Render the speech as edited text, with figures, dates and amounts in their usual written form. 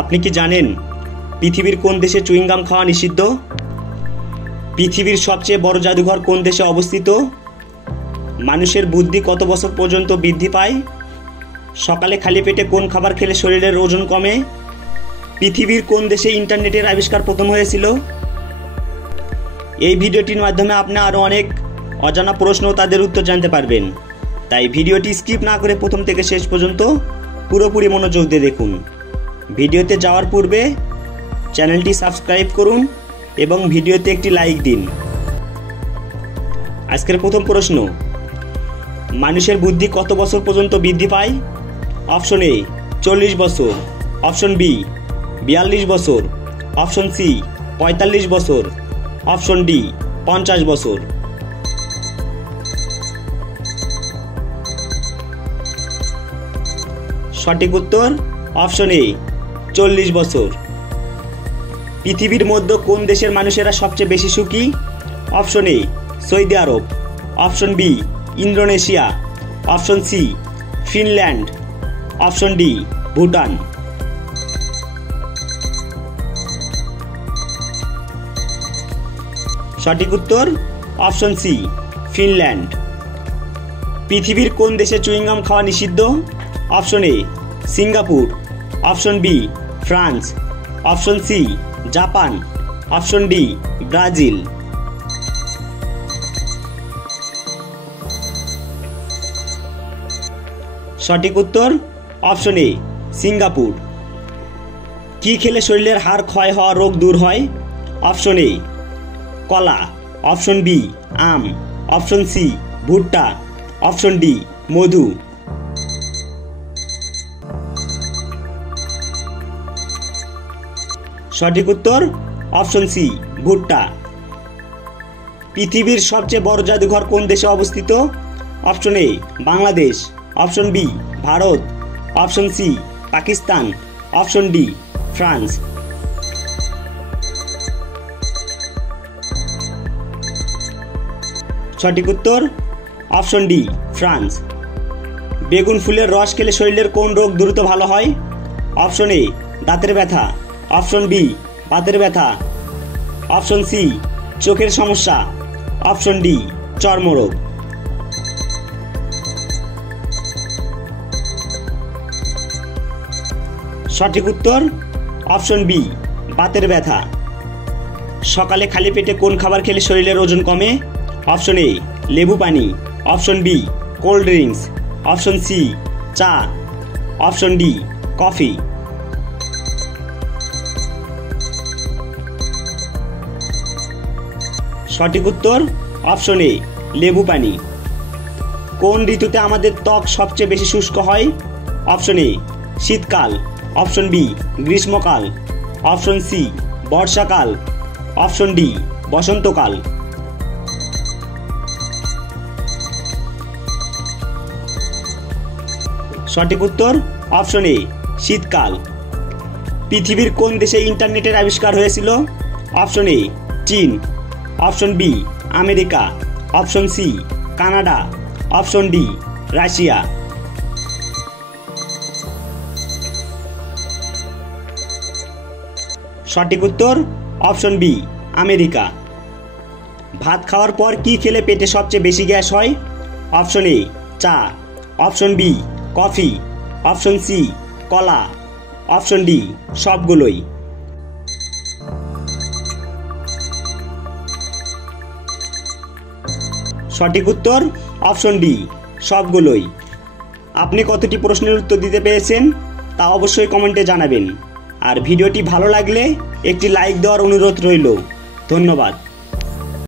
আপনি কি জানেন পৃথিবীর কোন দেশে চুইংগাম খাওয়া নিষিদ্ধ? পৃথিবীর সবচেয়ে বড় জাদুঘর কোন দেশে অবস্থিত? মানুষের বুদ্ধি কত বছর পর্যন্ত বৃদ্ধি পায়? সকালে খালি পেটে কোন খাবার খেলে শরীরের ওজন কমে? পৃথিবীর কোন দেশে ইন্টারনেটের আবিষ্কার প্রথম হয়েছিল? এই ভিডিওটির মাধ্যমে আপনি আরও অনেক অজানা প্রশ্ন ও তাদের উত্তর জানতে পারবেন। তাই ভিডিওটি স্কিপ না করে প্রথম থেকে শেষ পর্যন্ত পুরোপুরি মনোযোগ দিয়ে দেখুন। ভিডিওতে যাওয়ার পূর্বে চ্যানেলটি সাবস্ক্রাইব করুন এবং ভিডিওতে একটি লাইক দিন। আজকের প্রথম প্রশ্ন, মানুষের বুদ্ধি কত বছর পর্যন্ত বৃদ্ধি পায়? অপশন এ 40 বছর, অপশন বি 42 বছর, অপশন সি 45 বছর, অপশন ডি 50 বছর। সঠিক উত্তর অপশন এ 40 বছর। পৃথিবীর মধ্যে কোন দেশের মানুষেরা সবচেয়ে বেশি সুখী? অপশন এ সৌদি আরব, option B Indonesia, option C Finland, option D Bhutan. সঠিক উত্তর অপশন সি ফিনল্যান্ড। পৃথিবীর কোন দেশে চুইংগাম খাওয়া নিষিদ্ধ? Option A Singapore, option B France, option C Japan, option D Brazil. সঠিক উত্তর অপশন এ সিঙ্গাপুর। কি খেলে শরীরের হাড় ক্ষয় হওয়া রোগ দূর হয়? অপশন এ কলা, অপশন বি আম, অপশন সি ভুট্টা, অপশন ডি মধু। সঠিক উত্তর অপশন সি ভুট্টা। পৃথিবীর সবচেয়ে বড় জাদুঘর কোন দেশে অবস্থিত? Option A Bangladesh, option B Bharat, option C Pakistan, option D France. সঠিক উত্তর অপশন ডি ফ্রান্স। বেগুন ফুলের রস খেলে শরীরের কোন রোগ দ্রুত ভালো হয়? অপশন এ দাঁতের ব্যথা, অপশন বি বাতের ব্যথা, অপশন সি চোখের সমস্যা, অপশন ডি চর্মরোগ। সঠিক উত্তর অপশন বি বাতের ব্যথা। সকালে খালি পেটে কোন খাবার খেলে শরীরের ওজন কমে? অপশন এ লেবু পানি, option B cold drinks, option C চা, অপশন ডি কফি। সঠিক উত্তর অপশন এ লেবু পানি। কোন ঋতুতে আমাদের ত্বক সবচেয়ে বেশি শুষ্ক হয়? অপশন এ শীতকাল, অপশন বি গ্রীষ্মকাল, অপশন সি বর্ষাকাল, অপশন ডি বসন্তকাল। সঠিক উত্তর অপশন এ শীতকাল। পৃথিবীর কোন দেশে ইন্টারনেটের আবিষ্কার হয়েছিল? অপশন এ চীন, option B America, option C Canada, option D Russia. সঠিক উত্তর অপশন বি আমেরিকা। ভাত খাওয়ার পর কি খেলে পেটে সবচেয়ে বেশি গ্যাস হয়? অপশন এ চা, option B coffee, option C কলা, অপশন ডি সবগুলোই। সঠিক উত্তর অপশন ডি সবগুলোই। আপনি কতটি প্রশ্নের উত্তর দিতে পেরেছেন তা অবশ্যই কমেন্টে জানাবেন। আর ভিডিওটি ভালো লাগলে একটি লাইক দেওয়ার অনুরোধ রইল। ধন্যবাদ।